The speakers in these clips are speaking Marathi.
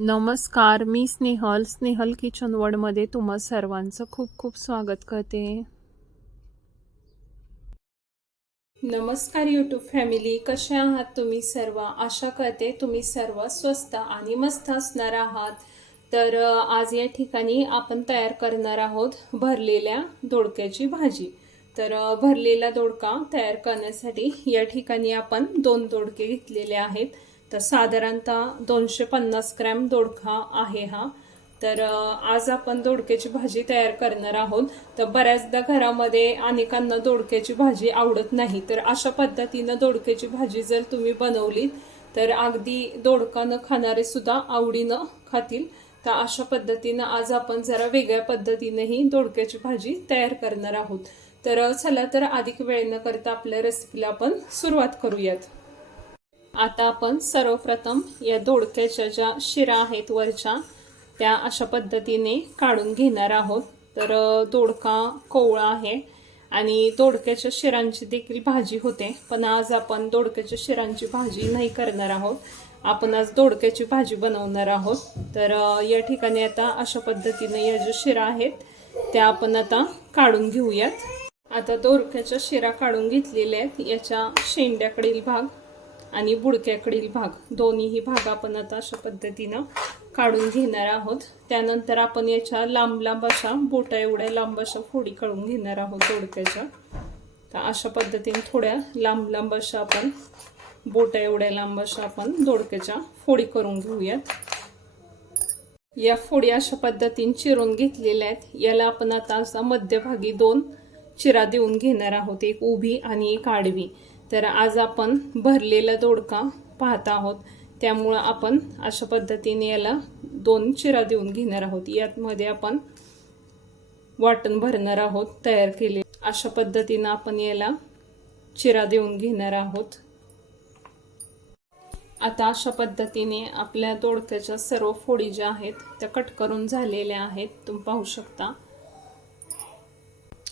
नमस्कार, मी स्नेहल किचन वर्ल्डमध्ये तुम्हा सर्वांचं खूप खूप स्वागत करते. नमस्कार यूट्यूब फॅमिली, कसे आहात तुम्ही सर्व? आशा करते तुम्ही सर्व स्वस्त आणि मस्त असणार आहात. तर आज या ठिकाणी आपण तयार करणार आहोत भरलेल्या दोडक्याची भाजी. तर भरलेला दोडका तयार करण्यासाठी या ठिकाणी आपण 2 दोडके घेतलेले आहेत. तर साधारणतः 250 ग्रॅम दोडका आहे हा. तर आज आपण दोडक्याची भाजी तयार करणार आहोत. तर बऱ्याचदा घरामध्ये अनेकांना दोडक्याची भाजी आवडत नाही, तर अशा पद्धतीनं दोडक्याची भाजी जर तुम्ही बनवली तर अगदी दोडका न खाणारे सुद्धा आवडीनं खातील. तर अशा पद्धतीनं आज आपण जरा वेगळ्या पद्धतीने ही दोडक्याची भाजी तयार करणार आहोत. तर चला तर अधिक वेळ न करता आपल्या रेसिपीला आपण सुरुवात करूयात. आता आपण सर्वप्रथम या दोडक्याच्या ज्या शिरा आहेत वरच्या त्या अशा पद्धतीने काढून घेणार आहोत. तर दोडका कोवळा आहे आणि दोडक्याच्या शिरांची देखील भाजी होते, पण आज आपण दोडक्याच्या शिरांची भाजी नाही करणार आहोत. आपण आज दोडक्याची भाजी बनवणार आहोत. तर या ठिकाणी आता अशा पद्धतीने या ज्या शिरा आहेत त्या आपण आता काढून घेऊयात. आता दोडक्याच्या शिरा काढून घेतलेल्या आहेत. याच्या शेंड्याकडील भाग आणि बुडक्याकडील भाग दोन्हीही भाग आपण आता अशा पद्धतीनं काढून घेणार आहोत. त्यानंतर आपण याच्या लांब लांब अशा बोटा एवढ्या लांब अशा फोडी काढून घेणार आहोत दोडक्याच्या. तर अशा पद्धतीने थोड्या लांब लांब अशा आपण बोटा एवढ्या लांब अशा आपण दोडक्याच्या फोडी करून घेऊयात. या फोडी अशा पद्धतीने चिरून घेतलेल्या आहेत. याला आपण आता असा मध्यभागी 2 चिरा देऊन घेणार आहोत, एक उभी आणि एक आडवी. तर आज आपण भरलेला दोडका पाहत आहोत, त्यामुळं आपण अशा पद्धतीने याला 2 चिरा देऊन घेणार आहोत. यामध्ये आपण वाटण भरणार आहोत तयार केले. अशा पद्धतीनं आपण याला चिरा देऊन घेणार आहोत. आता अशा पद्धतीने आपल्या दोडक्याच्या सर्व फोडी ज्या आहेत त्या कट करून झालेल्या आहेत, तुम्ही पाहू शकता.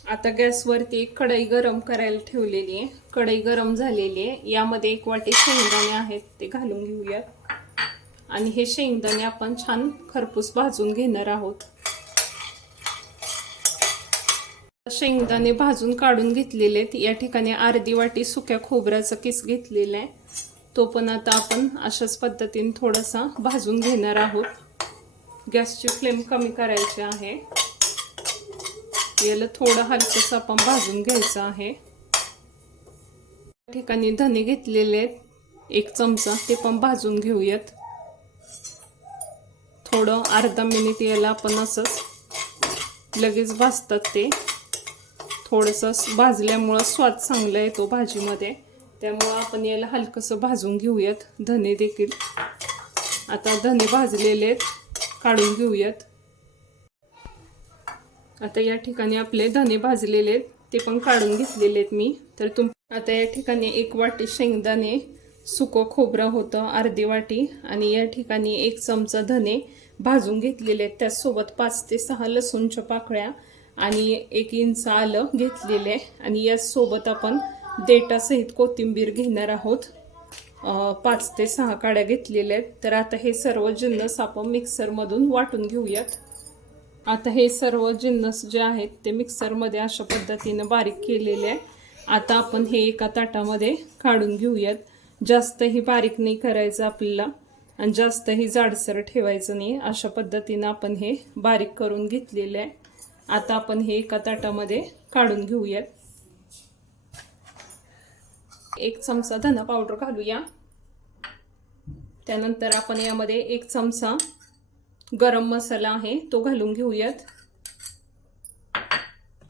आता गॅसवरती एक कढई गरम करायला ठेवलेली आहे. कढई गरम झालेली आहे. यामध्ये 1 वाटी शेंगदाणे आहेत ते घालून घेऊयात आणि हे शेंगदाणे आपण छान खरपूस भाजून घेणार आहोत. शेंगदाणे भाजून काढून घेतलेले आहेत. या ठिकाणी अर्धी वाटी सुक्या खोबऱ्याचा किस घेतलेला आहे, तो पण आता आपण अशाच पद्धतीने थोडासा भाजून घेणार आहोत. गॅसची फ्लेम कमी करायची आहे. याला थोडं हलकंसं आपण भाजून घ्यायचं आहे. या ठिकाणी धने घेतलेले आहेत 1 चमचा, ते पण भाजून घेऊयात. थोडं अर्धा मिनिट याला आपण असंच लगेच भाजतात ते. थोडंसं भाजल्यामुळं स्वाद चांगला येतो भाजीमध्ये, त्यामुळं आपण याला हलकंसं भाजून घेऊयात. धने देखील आता धने भाजलेले आहेत, काढून घेऊयात. आता या ठिकाणी आपले धने भाजलेले आहेत ते पण काढून घेतलेले आहेत मी. तर आता या ठिकाणी 1 वाटी शेंगदाणे, सुकं खोबरं होतं अर्धी वाटी आणि या ठिकाणी 1 चमचा धने भाजून घेतलेले आहेत. त्याचसोबत 5 ते 6 लसूणच्या पाकळ्या आणि 1 इंच आलं घेतलेले आहे आणि यासोबत आपण देठासहित कोथिंबीर घेणार आहोत. 5 ते 6 काड्या घेतलेल्या आहेत. तर आता हे सर्व जिन्नस आपण मिक्सरमधून वाटून घेऊयात. आता हे सर्व जिन्नस जे आहेत ते मिक्सरमध्ये अशा पद्धतीनं बारीक केलेले आहे. आता आपण हे एका ताटामध्ये काढून घेऊयात. जास्तही बारीक नाही करायचं आपल्याला आणि जास्तही जाडसर ठेवायचं नाही. अशा पद्धतीनं आपण हे बारीक करून घेतलेले आहे. आता आपण हे एका ताटामध्ये काढून घेऊयात. 1 चमचा धना पावडर घालूया. त्यानंतर आपण यामध्ये 1 चमचा गरम मसाला आहे तो घालून घेऊयात.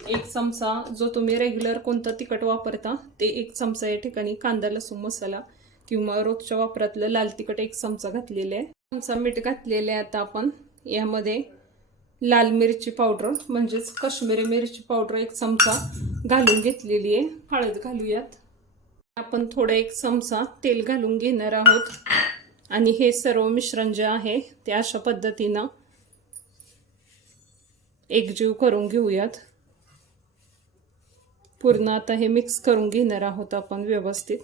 1 चमचा जो तुम्ही रेग्युलर कोणतं तिखट वापरता ते 1 चमचा या ठिकाणी कांदा लसूण मसाला किंवा रोजच्या वापरातलं लाल तिखट 1 चमचा घातलेले आहे. चमचा मीठ घातलेले आहे. आता आपण यामध्ये लाल मिरची पावडर म्हणजेच काश्मीरी मिरची पावडर 1 चमचा घालून घेतलेली आहे. हळद घालूयात. आपण थोडा 1 चमचा तेल घालून घेणार आहोत आणि हे सर्व मिश्रण जे आहे ते अशा पद्धतीनं एकजीव करून घेऊयात. पूर्ण आता हे मिक्स करून घेणार आहोत आपण व्यवस्थित.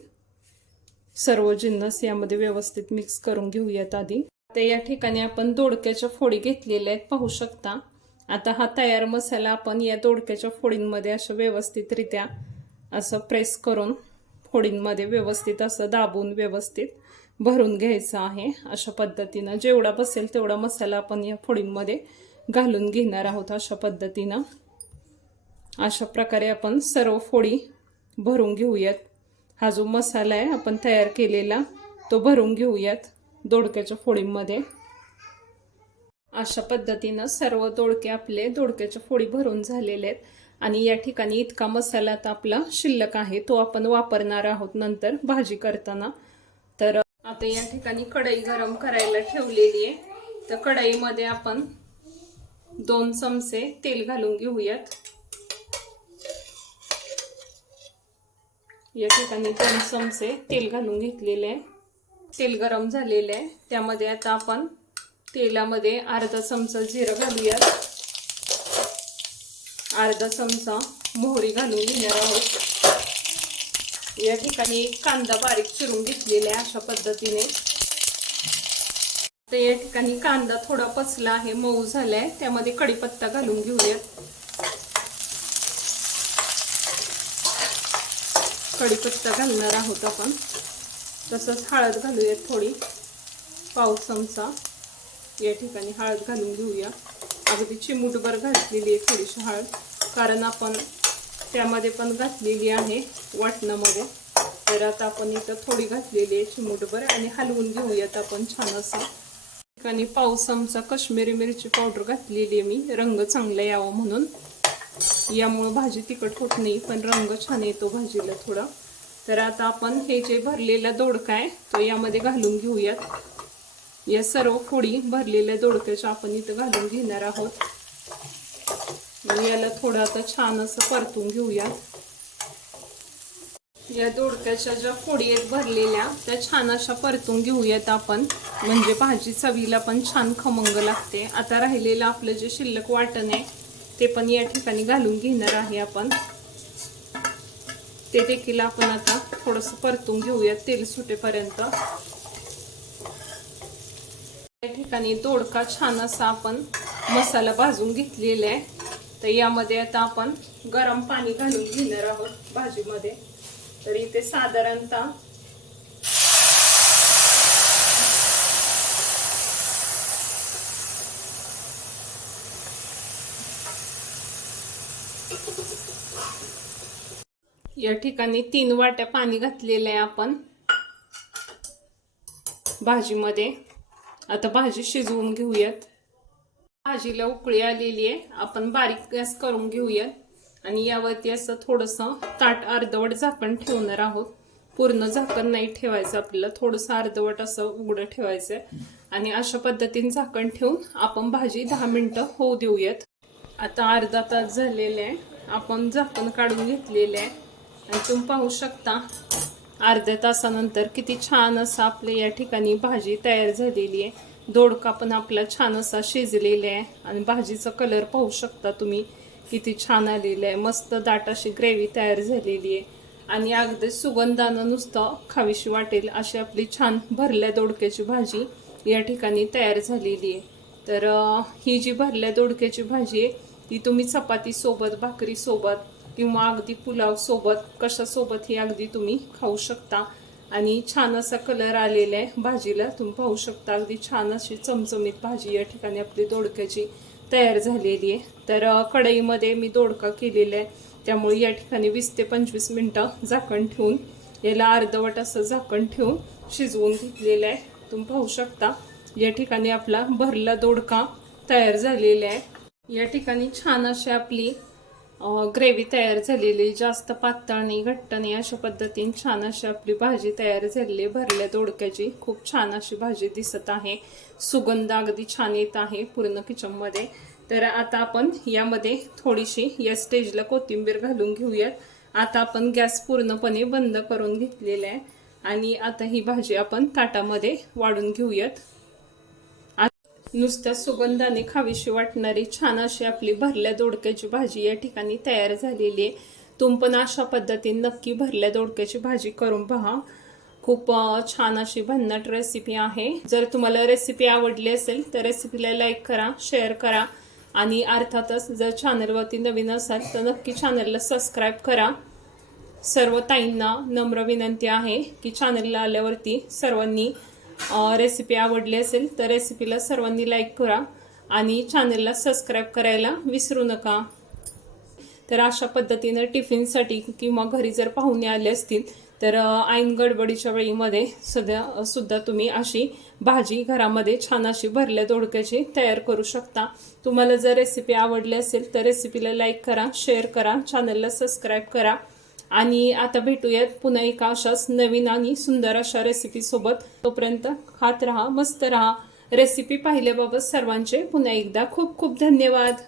सर्व जिन्नस यामध्ये व्यवस्थित मिक्स करून घेऊयात आधी. ते या ठिकाणी आपण दोडक्याच्या फोडी घेतलेल्या आहेत, पाहू शकता। आता हा तयार मसाला आपण या दोडक्याच्या फोडींमध्ये असं व्यवस्थितरित्या असं प्रेस करून फोडींमध्ये व्यवस्थित असं दाबून व्यवस्थित भरून घ्यायचं आहे। अशा पद्धतीनं जेवढा बसेल तेवढा मसाला आपण या फोडींमध्ये घालून घेणार आहोत। अशा पद्धतीनं अशा प्रकारे आपण सर्व फोडी भरून घेऊयात। हा जो मसाला आहे आपण तयार केलेला तो भरून घेऊयात दोडक्याच्या फोडींमध्ये। अशा पद्धतीनं सर्व दोडके आपले दोडक्याच्या फोडी भरून झालेले आहेत आणि या ठिकाणी इतका मसाला आता आपला शिल्लक आहे, तो आपण वापरणार आहोत नंतर भाजी करताना। तर आता या ठिकाणी कढई गरम करायला ठेवलेली आहे। तर कढईमध्ये आपण 2 चमचे तेल घालून घेऊयात। या ठिकाणी 2 चमचे तेल घालून घेतलेले आहे। तेल गरम झालेले आहे, त्यामध्ये आता आपण तेलामध्ये अर्धा चमचा जिरं घालूयात, अर्धा चमचा मोहरी घालून घेणार आहोत। या ठिकाणी एक कांदा बारीक चिरून घेतलेला आहे अशा पद्धतीने। तर या ठिकाणी कांदा थोडा पचला आहे, मऊ झालाय, त्यामध्ये कढीपत्ता घालून घेऊयात। कढीपत्ता घालणार आहोत आपण। तसंच हळद घालूयात थोडी, पाव चमचा या ठिकाणी हळद घालून घेऊया। अगदी चिमूटभर घातलेली आहे थोडीशी हळद, कारण आपण त्यामध्ये पण घातलेली आहे वाटणामध्ये। तर आता आपण इथं थोडी घातलेली आहे चिमूटभर आणि हलवून घेऊयात आपण छान असं। ठिकाणी पाव चमचा काश्मीरी मिरची पावडर घातलेली आहे मी, रंग चांगला यावा म्हणून। यामुळे भाजी तिखट होत नाही पण रंग छान येतो भाजीला थोडा। तर आता आपण हे जे भरलेला दोडका आहे तो यामध्ये घालून घेऊयात। या सर्व फोडी भरलेल्या दोडक्याच्या आपण इथं घालून घेणार आहोत। याला थोडं आता छान असं परतून घेऊया। या दोडक्याच्या ज्या फोडी आहेत भरलेल्या त्या छान अशा परतून घेऊयात आपण, म्हणजे भाजी चवीला पण छान खमंग लागते। आता राहिलेलं आपलं जे शिल्लक वाटण आहे ते पण या ठिकाणी घालून घेणार आहे आपण। ते देखील आपण आता थोडंसं परतून घेऊया तेल सुटेपर्यंत। या ठिकाणी दोडका छान असा आपण मसाला भाजून घेतलेला आहे। तर यामध्ये आता आपण गरम पाणी घालून घेणार आहोत भाजीमध्ये। तर इथे साधारणतः या ठिकाणी 3 वाट्या पाणी घातलेलं आहे आपण भाजीमध्ये। आता भाजी शिजवून घेऊयात। भाजीला उकळी आलेली आहे, आपण बारीक गॅस करून घेऊयात आणि यावरती असं थोडंसं ताट अर्धवट झाकण ठेवणार आहोत। पूर्ण झाकण नाही ठेवायचं आपल्याला, थोडंसं अर्धवट असं उघडं ठेवायचं आणि अशा पद्धतीने झाकण ठेवून आपण भाजी 10 मिनिटं होऊ देऊयात। आता अर्धा तास झालेले आहे, आपण झाकण काढून घेतलेले आहे आणि तुम्ही पाहू शकता अर्ध्या तासानंतर किती छान असं आपल्या या ठिकाणी भाजी तयार झालेली आहे। दोडका पण आपला छान असा शिजलेला आहे आणि भाजीचा कलर पाहू शकता तुम्ही किती छान आलेला आहे। मस्त दाट अशी ग्रेव्ही तयार झालेली आहे आणि अगदी सुगंधानं नुसतं खावीशी वाटेल अशी आपली छान भरल्या दोडक्याची भाजी या ठिकाणी तयार झालेली आहे। तर ही जी भरल्या दोडक्याची भाजी आहे ती तुम्ही चपाती सोबत, भाकरी सोबत किंवा अगदी पुलाव सोबत कशासोबत ही अगदी तुम्ही खाऊ शकता। आणि छान असा कलर आलेला आहे भाजीला, तुम्ही पाहू शकता अगदी छान अशी चमचमीत भाजी या ठिकाणी आपली दोडक्याची तयार झालेली आहे। तर कढईमध्ये मी दोडका केलेला आहे, त्यामुळे या ठिकाणी 20 ते 25 मिनिटं झाकण ठेवून याला अर्धवट असं झाकण ठेवून शिजवून घेतलेलं आहे। तुम्ही पाहू शकता या ठिकाणी आपला भरला दोडका तयार झालेला आहे। या ठिकाणी छान अशी आपली ग्रेव्ही तयार झालेली, जास्त पातळ नाही घट्ट नाही, अशा पद्धतीने छान अशी आपली भाजी तयार झालेली भरल्या दोडक्याची। खूप छान अशी भाजी दिसत आहे, सुगंध अगदी छान येत आहे पूर्ण किचनमध्ये। तर आता आपण यामध्ये थोडीशी या स्टेजला कोथिंबीर घालून घेऊयात। आता आपण गॅस पूर्णपणे बंद करून घेतलेला आहे आणि आता ही भाजी आपण ताटामध्ये वाढून घेऊयात। नुसत्या सुगंधाने खावीशी वाटणारी छान अशी आपली भरल्या दोडक्याची भाजी या ठिकाणी तयार झालेली आहे। तुम्ही पण अशा पद्धतीने नक्की भरल्या दोडक्याची भाजी करून पहा। खूप छान अशी भन्नाट रेसिपी आहे। जर तुम्हाला रेसिपी आवडली असेल तर रेसिपीला लाईक करा, शेअर करा आणि अर्थातच जर चॅनलवरती नवीन असाल तर नक्की चॅनलला सबस्क्राईब करा। सर्व ताईंना नम्र विनंती आहे की चॅनलला आल्यावरती सर्वांनी रेसिपी आवडली असेल तर रेसिपीला सर्वांनी लाईक करा आणि चॅनलला सबस्क्राईब करायला विसरू नका। तर अशा पद्धतीने टिफिनसाठी किंवा घरी जर पाहुणे आले असतील तर ऐन गडबडीच्या वेळीमध्ये सुद्धा तुम्ही अशी भाजी घरामध्ये छान अशी भरल्या दोडक्याची तयार करू शकता। तुम्हाला जर रेसिपी आवडली असेल तर रेसिपीला लाईक करा, शेअर करा, चॅनलला सबस्क्राईब करा आणि आता भेटूयात पुन्हा एका अशाच नवीन आणि सुंदर अशा रेसिपी सोबत। तोपर्यंत खात रहा, मस्त रहा। रेसिपी पाहिल्याबाबत सर्वांचे पुन्हा एकदा खूप खूप धन्यवाद।